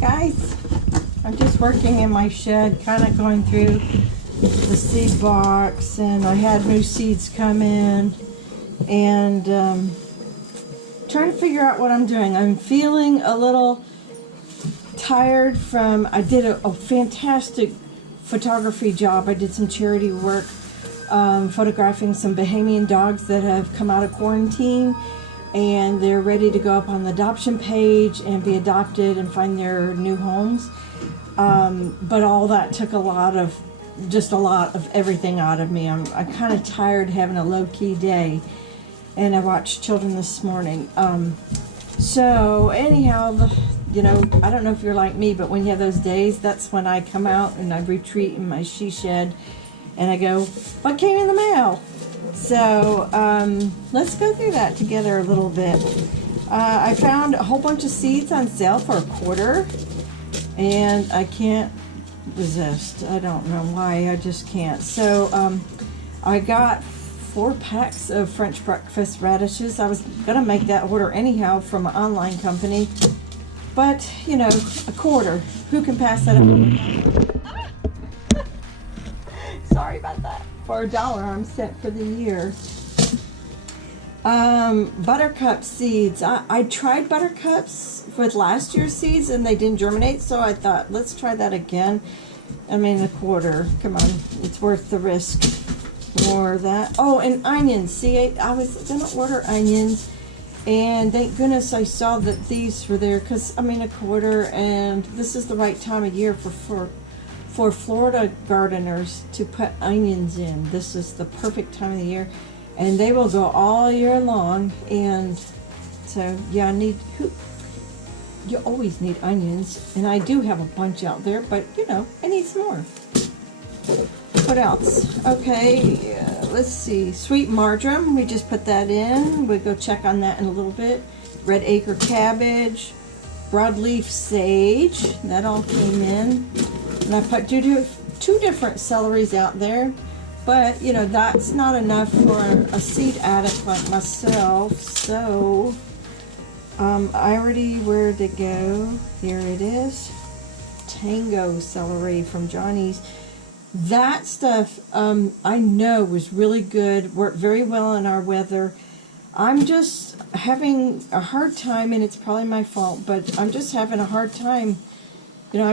Guys, I'm just working in my shed, kind of going through the seed box, and I had new seeds come in, and trying to figure out what I'm doing. I'm feeling a little tired from, I did a fantastic photography job. I did some charity work, photographing some Bahamian dogs that have come out of quarantine, and they're ready to go up on the adoption page and be adopted and find their new homes. But all that took a lot of everything out of me. I'm kind of tired having a low-key day, and I watched children this morning. So anyhow, you know, I don't know if you're like me, but when you have those days, that's when I come out and I retreat in my she shed and I go, what came in the mail? So let's go through that together a little bit. I found a whole bunch of seeds on sale for $1, and I can't resist. I don't know why, I just can't. So I got 4 packs of French breakfast radishes. I was gonna make that order anyhow from an online company, but you know, $1. Who can pass that up? Sorry about that. For $1, I'm set for the year. Buttercup seeds. I tried buttercups with last year's seeds and they didn't germinate, so I thought, let's try that again. I mean, $1. Come on, it's worth the risk for that. Oh, and onions. See, I was gonna order onions, and thank goodness I saw that these were there, because I mean, $1, and this is the right time of year for Florida gardeners to put onions in. This is the perfect time of the year, and they will go all year long. And so yeah, you always need onions, and I do have a bunch out there, but you know, I need some more. What else? Okay, let's see. Sweet marjoram, we just put that in. We'll go check on that in a little bit. Red acre cabbage, broadleaf sage, that all came in. And I put two different celeries out there, but you know, that's not enough for a seed addict like myself. So where'd it go? Here it is. Tango celery from Johnny's. That stuff I know was really good, worked very well in our weather. I'm just having a hard time, and it's probably my fault, but I'm just having a hard time. You know,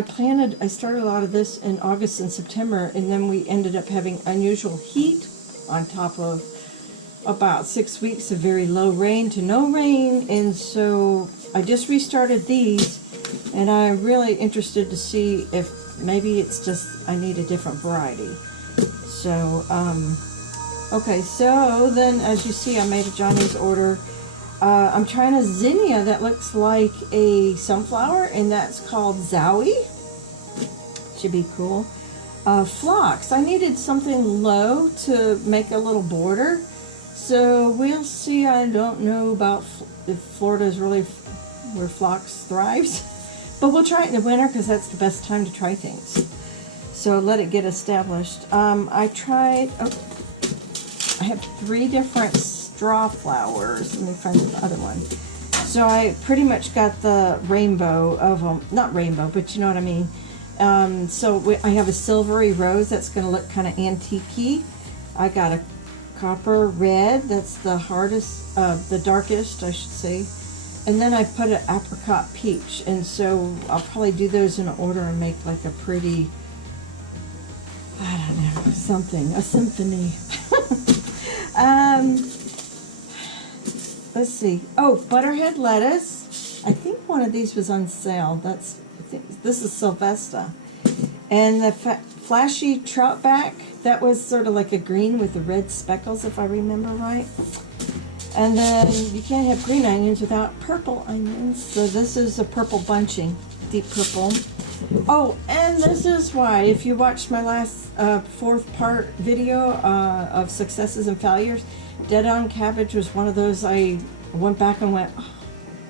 I started a lot of this in August and September, and then we ended up having unusual heat on top of about 6 weeks of very low rain to no rain, and so I just restarted these, and I'm really interested to see if maybe it's just I need a different variety. So, okay, so then as you see, I made a Johnny's order. I'm trying a zinnia that looks like a sunflower, and that's called Zowie. Should be cool. Phlox. I needed something low to make a little border. So we'll see. I don't know about if Florida is really where phlox thrives. But we'll try it in the winter because that's the best time to try things. So let it get established. I have 3 different straw flowers. Let me find the other one. So I pretty much got the rainbow of them. Not rainbow, but you know what I mean. I have a silvery rose that's going to look kind of antique-y. I got a copper red. That's the hardest, the darkest, I should say. And then I put an apricot peach. And so I'll probably do those in order and make like a pretty, I don't know, something, a symphony. Let's see. Oh, butterhead lettuce. I think one of these was on sale. This is Sylvester. And the flashy troutback, that was sort of like a green with the red speckles, if I remember right. And then you can't have green onions without purple onions. So this is a purple bunching, deep purple. Oh, and this is why, if you watched my last 4th part video of successes and failures, dead on cabbage was one of those. I went back and went, oh,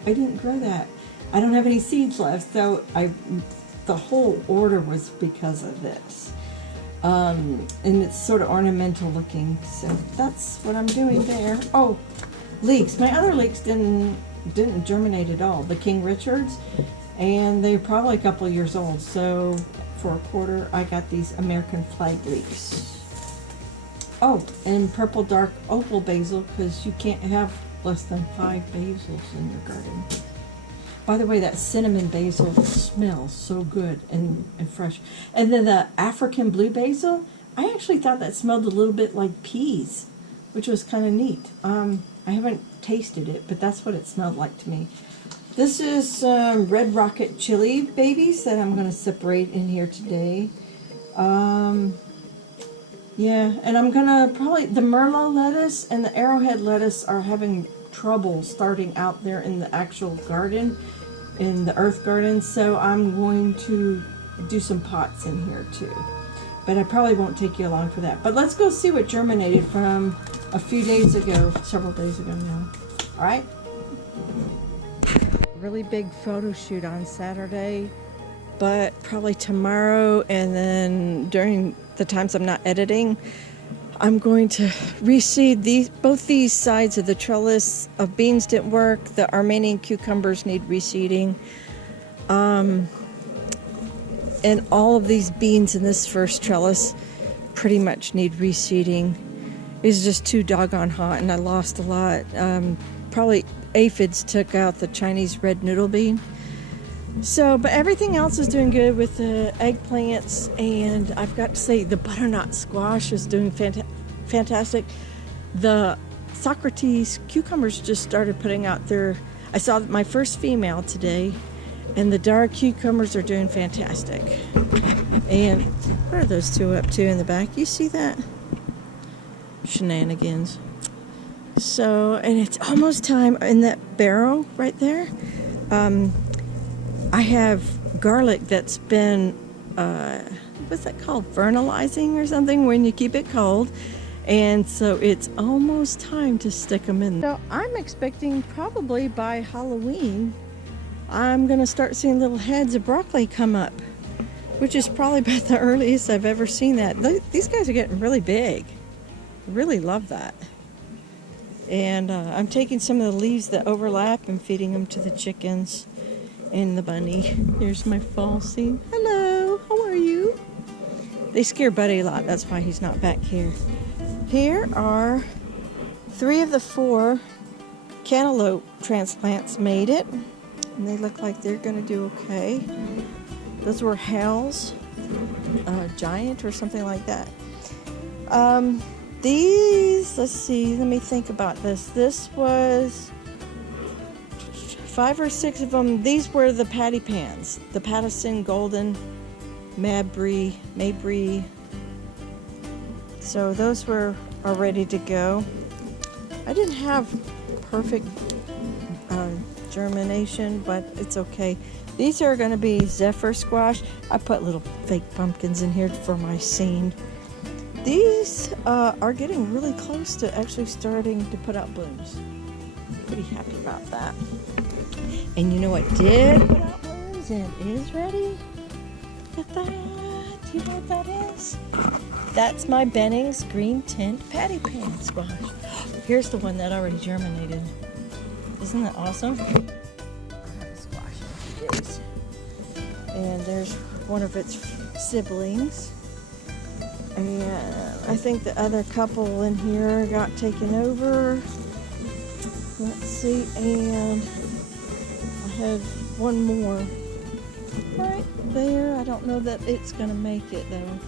I didn't grow that. I don't have any seeds left. So the whole order was because of this. And it's sort of ornamental looking. So that's what I'm doing there. Oh, leeks. My other leeks didn't germinate at all. The King Richards, and they're probably a couple years old. So for a quarter, I got these American flag leeks. Oh, and purple dark opal basil, because you can't have less than 5 basils in your garden. By the way, that cinnamon basil smells so good and fresh. And then the African blue basil, I actually thought that smelled a little bit like peas, which was kind of neat. I haven't tasted it, but that's what it smelled like to me. This is red rocket chili babies that I'm going to separate in here today. Yeah, and I'm going to probably, the Merlot lettuce and the arrowhead lettuce are having trouble starting out there in the actual garden, in the earth garden, so I'm going to do some pots in here too. But I probably won't take you along for that. But let's go see what germinated from a few days ago, several days ago now. All right? Really big photo shoot on Saturday, but probably tomorrow, and then during the times I'm not editing, I'm going to reseed both these sides of the trellis of beans didn't work. The Armenian cucumbers need reseeding. And all of these beans in this first trellis pretty much need reseeding. It's just too doggone hot, and I lost a lot. Probably aphids took out the Chinese red noodle bean. So, but everything else is doing good with the eggplants, and I've got to say the butternut squash is doing fantastic. The Socrates cucumbers just started putting out I saw my first female today, and the dark cucumbers are doing fantastic. And what are those two up to in the back? You see that? Shenanigans. So, and it's almost time in that barrel right there. I have garlic that's been, what's that called? Vernalizing or something, when you keep it cold. And so it's almost time to stick them in. So I'm expecting probably by Halloween, I'm going to start seeing little heads of broccoli come up, which is probably about the earliest I've ever seen that. These guys are getting really big. I really love that. And I'm taking some of the leaves that overlap and feeding them to the chickens and the bunny. Here's my fall scene. Hello, how are you? They scare Buddy a lot, that's why he's not back here. Here are 3 of the 4 cantaloupe transplants made it, and they look like they're going to do okay. Those were Hal's Giant or something like that. These, let's see, let me think about this. This was 5 or 6 of them. These were the patty pans, the Pattison Golden Mabry. So those are ready to go. I didn't have perfect germination, but it's okay. These are going to be Zephyr squash. I put little fake pumpkins in here for my scene. These are getting really close to actually starting to put out blooms. Pretty happy about that. And you know what did put out blooms and is ready? Look at that. Do you know what that is? That's my Bennings green tint patty pan squash. Here's the one that already germinated. Isn't that awesome? Squash it is. And there's one of its siblings. And I think the other couple in here got taken over. Let's see, and I have one more right there. I don't know that it's going to make it though.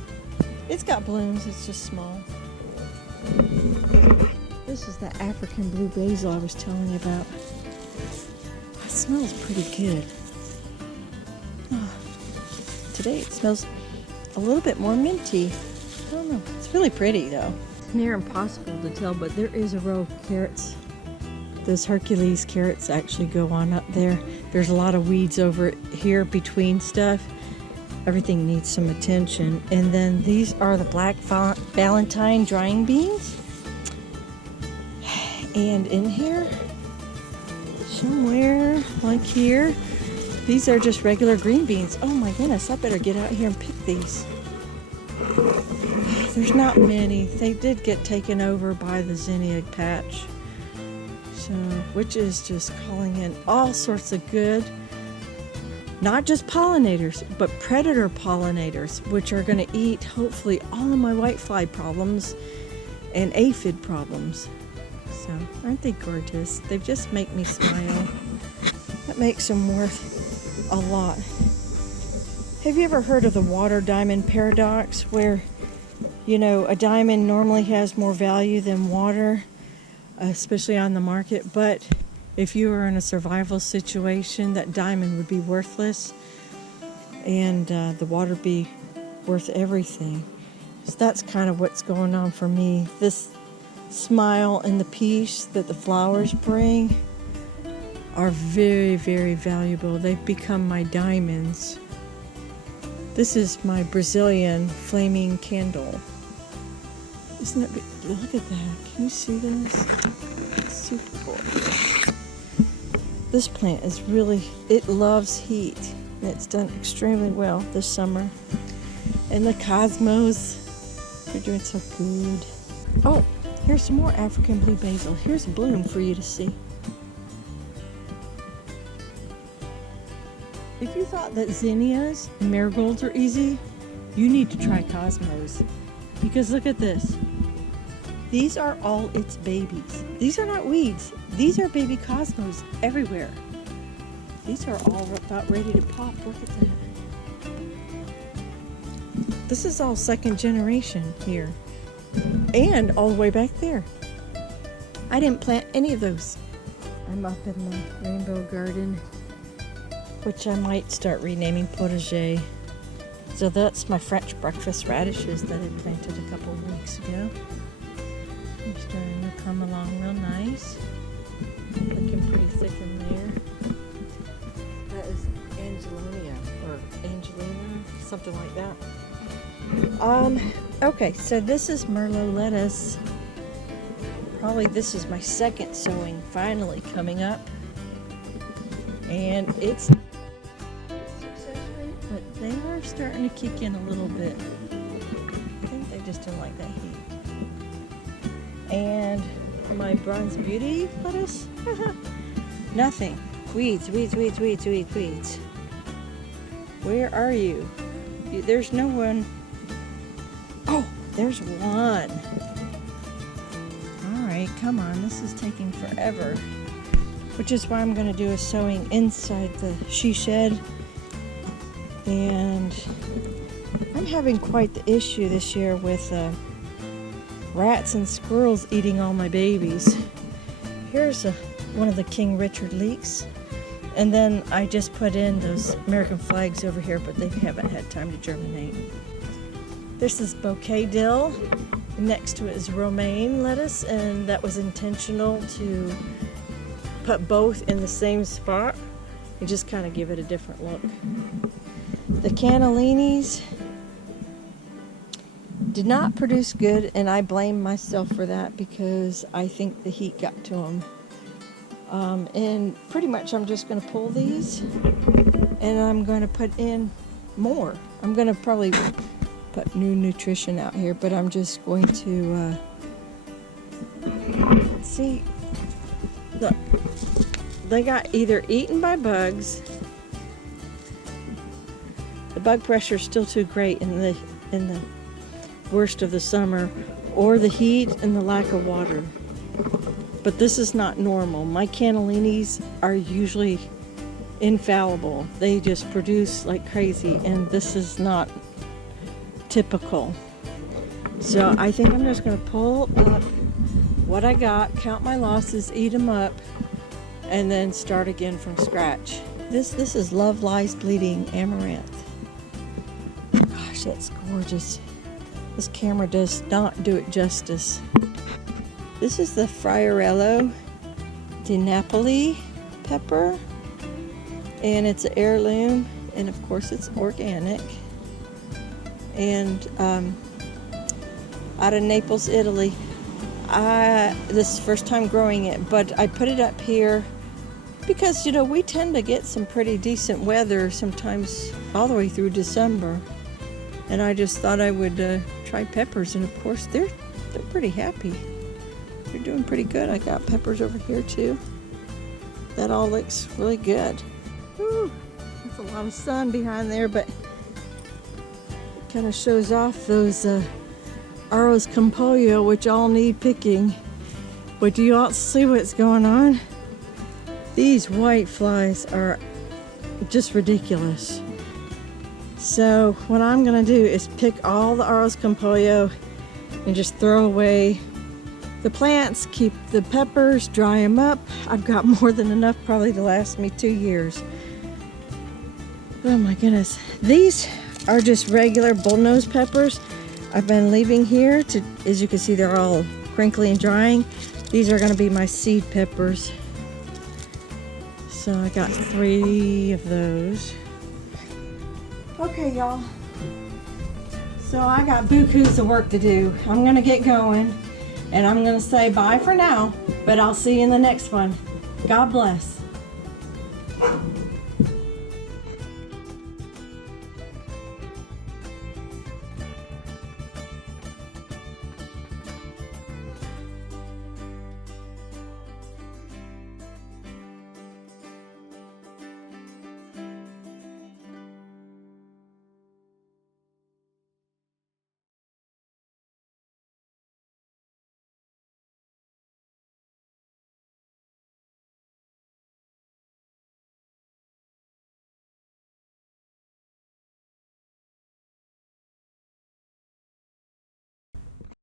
It's got blooms, it's just small. This is the African blue basil I was telling you about. It smells pretty good. Oh, today it smells a little bit more minty. I don't know. It's really pretty though. It's near impossible to tell, but there is a row of carrots. Those Hercules carrots actually go on up there. There's a lot of weeds over here between stuff. Everything needs some attention. And then these are the black Valentine drying beans. And in here, somewhere like here, these are just regular green beans. Oh my goodness, I better get out here and pick these. There's not many. They did get taken over by the zinnia patch. So, which is just calling in all sorts of good. not just pollinators, but predator pollinators, which are going to eat hopefully all of my whitefly problems and aphid problems. So, aren't they gorgeous? They just make me smile. That makes them worth a lot. Have you ever heard of the water diamond paradox, where, you know, a diamond normally has more value than water, especially on the market, but if you were in a survival situation, that diamond would be worthless and the water be worth everything. So that's kind of what's going on for me. This smile and the peace that the flowers bring are very, very valuable. They've become my diamonds. This is my Brazilian flaming candle. Isn't it? Look at that. Can you see this? It's super cool. This plant is really, it loves heat. And it's done extremely well this summer. And the cosmos, they're doing so good. Oh, here's some more African blue basil. Here's a bloom for you to see. If you thought that zinnias and marigolds are easy, you need to try cosmos. Because look at this. These are all its babies. These are not weeds. These are baby cosmos everywhere. These are all about ready to pop. Look at that. This is all second generation here. And all the way back there. I didn't plant any of those. I'm up in the rainbow garden, which I might start renaming potager. So that's my French breakfast radishes that I planted a couple of weeks ago. They're starting to come along real nice. Looking pretty thick in there. That is Angelonia or Angelina, something like that. Okay, so this is Merlot lettuce. Probably this is my second sowing finally coming up. And it's success rate, but they are starting to kick in a little bit. I think they just don't like that heat. And my Bronze Beauty lettuce, nothing. Weeds, weeds, weeds, weeds, weeds, weeds. Where are you? There's no one. Oh, there's one. All right, come on. This is taking forever. Which is why I'm going to do a sowing inside the she shed. And I'm having quite the issue this year with rats and squirrels eating all my babies. Here's one of the King Richard leeks. And then I just put in those American flags over here, but they haven't had time to germinate. This is bouquet dill. Next to it is romaine lettuce, and that was intentional to put both in the same spot and just kind of give it a different look. The cannellinis did not produce good, and I blame myself for that because I think the heat got to them. And pretty much I'm just going to pull these and I'm going to put in more. I'm going to probably put new nutrition out here, but I'm just going to see. Look, they got either eaten by bugs. The bug pressure is still too great in the worst of the summer, or the heat and the lack of water. But this is not normal. My cannellinis are usually infallible. They just produce like crazy, and this is not typical. So I think I'm just going to pull up what I got, count my losses, eat them up, and then start again from scratch. This is Love Lies Bleeding Amaranth. Gosh, that's gorgeous. This camera does not do it justice. This is the Friarello di Napoli pepper, and it's an heirloom, and of course it's organic, and out of Naples, Italy. This is the first time growing it, but I put it up here because, you know, we tend to get some pretty decent weather sometimes all the way through December, and I just thought I would try peppers, and of course they're pretty happy. They're doing pretty good. I got peppers over here too. That all looks really good. Ooh, It's a lot of sun behind there, but it kind of shows off those Arroz con pollo, which all need picking. But do you all see what's going on? These white flies are just ridiculous. So what I'm gonna do is pick all the Arroz con pollo and just throw away the plants, keep the peppers, dry them up. I've got more than enough probably to last me 2 years. Oh my goodness. These are just regular bullnose peppers. I've been leaving here to, as you can see, they're all crinkly and drying. These are gonna be my seed peppers. So I got 3 of those. Okay, y'all. So I got bukus of work to do. I'm gonna get going and I'm gonna say bye for now, but I'll see you in the next one. God bless.